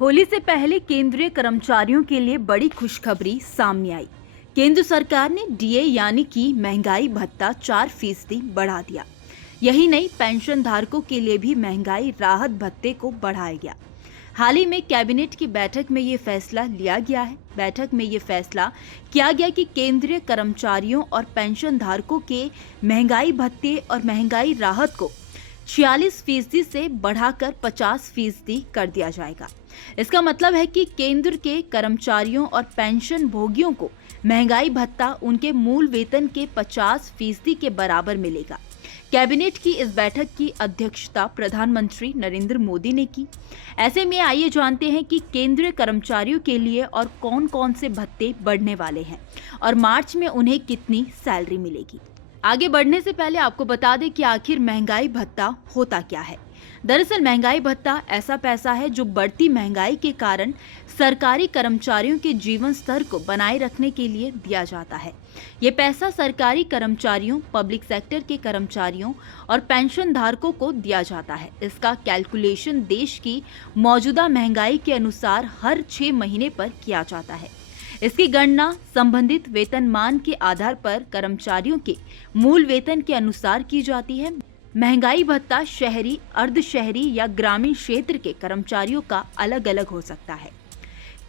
होली से पहले केंद्रीय कर्मचारियों के लिए बड़ी खुशखबरी सामने आई। केंद्र सरकार ने डीए यानी कि महंगाई भत्ता 4% बढ़ा दिया। यही नहीं, पेंशन धारकों के लिए भी महंगाई राहत भत्ते को बढ़ाया गया। हाल ही में कैबिनेट की बैठक में ये फैसला लिया गया है। बैठक में ये फैसला किया गया कि केंद्रीय कर्मचारियों और पेंशन धारकों के महंगाई भत्ते और महंगाई राहत को 46% से बढ़ाकर 50% कर दिया जाएगा। इसका मतलब है कि केंद्र के कर्मचारियों और पेंशन भोगियों को महंगाई भत्ता उनके मूल वेतन के 50% के बराबर मिलेगा। कैबिनेट की इस बैठक की अध्यक्षता प्रधानमंत्री नरेंद्र मोदी ने की। ऐसे में आइए जानते हैं कि केंद्रीय कर्मचारियों के लिए और कौन कौन से भत्ते बढ़ने वाले हैं और मार्च में उन्हें कितनी सैलरी मिलेगी। आगे बढ़ने से पहले आपको बता दें कि आखिर महंगाई भत्ता होता क्या है। दरअसल महंगाई भत्ता ऐसा पैसा है जो बढ़ती महंगाई के कारण सरकारी कर्मचारियों के जीवन स्तर को बनाए रखने के लिए दिया जाता है। ये पैसा सरकारी कर्मचारियों, पब्लिक सेक्टर के कर्मचारियों और पेंशन धारकों को दिया जाता है। इसका कैलकुलेशन देश की मौजूदा महंगाई के अनुसार हर 6 महीने पर किया जाता है। इसकी गणना संबंधित वेतनमान के आधार पर कर्मचारियों के मूल वेतन के अनुसार की जाती है। महंगाई भत्ता शहरी, अर्ध शहरी या ग्रामीण क्षेत्र के कर्मचारियों का अलग अलग हो सकता है।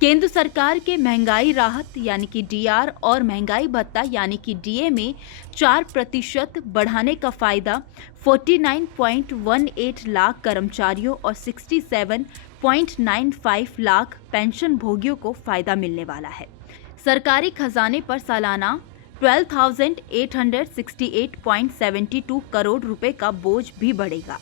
केंद्र सरकार के महंगाई राहत यानी कि डीआर और महंगाई भत्ता यानी कि डीए में 4% बढ़ाने का फायदा 49.18 लाख कर्मचारियों और 67.95 लाख पेंशन भोगियों को फायदा मिलने वाला है। सरकारी खजाने पर सालाना 12,868.72 करोड़ रुपए का बोझ भी बढ़ेगा।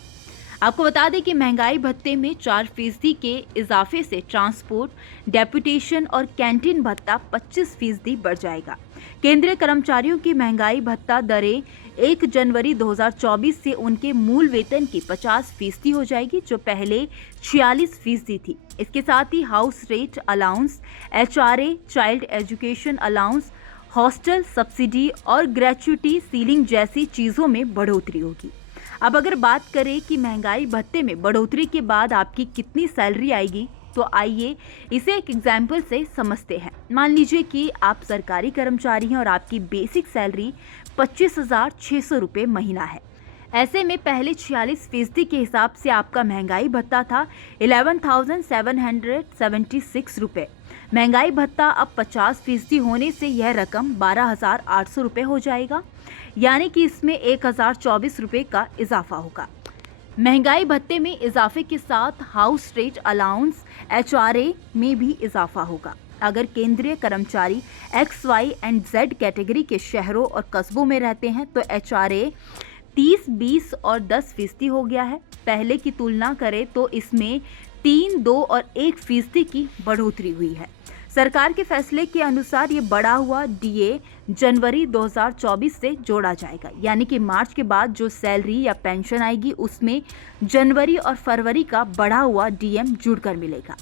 आपको बता दें कि महंगाई भत्ते में 4% के इजाफे से ट्रांसपोर्ट, डेपुटेशन और कैंटीन भत्ता 25% बढ़ जाएगा। केंद्रीय कर्मचारियों की महंगाई भत्ता दरें 1 जनवरी 2024 से उनके मूल वेतन की 50% हो जाएगी, जो पहले 46% थी। इसके साथ ही house rent allowance, HRA, child education allowance, hostel subsidy और ग्रेच्युटी सीलिंग जैसी चीज़ों में बढ़ोतरी होगी। अब अगर बात करें कि महंगाई भत्ते में बढ़ोतरी के बाद आपकी कितनी सैलरी आएगी, तो आइए इसे एक एग्जाम्पल से समझते हैं। मान लीजिए कि आप सरकारी कर्मचारी हैं और आपकी बेसिक सैलरी 25,600 रुपये महीना है। ऐसे में पहले 46% के हिसाब से आपका महंगाई भत्ता था 11,776 रुपये। महंगाई भत्ता अब 50% होने से यह रकम 12,800 रुपये हो जाएगा, यानी कि इसमें 1,024 रुपये का इजाफा होगा। महंगाई भत्ते में इजाफे के साथ हाउस रेट अलाउंस, एचआरए में भी इजाफा होगा। अगर केंद्रीय कर्मचारी X, Y and Z category के शहरों और कस्बों में रहते हैं तो एचआरए 30, 20 और 10% हो गया है। पहले की तुलना करें तो इसमें 3, 2 और 1% की बढ़ोतरी हुई है। सरकार के फैसले के अनुसार ये बढ़ा हुआ डीए जनवरी 2024 से जोड़ा जाएगा, यानी कि मार्च के बाद जो सैलरी या पेंशन आएगी उसमें जनवरी और फरवरी का बढ़ा हुआ डीएम जुड़कर मिलेगा।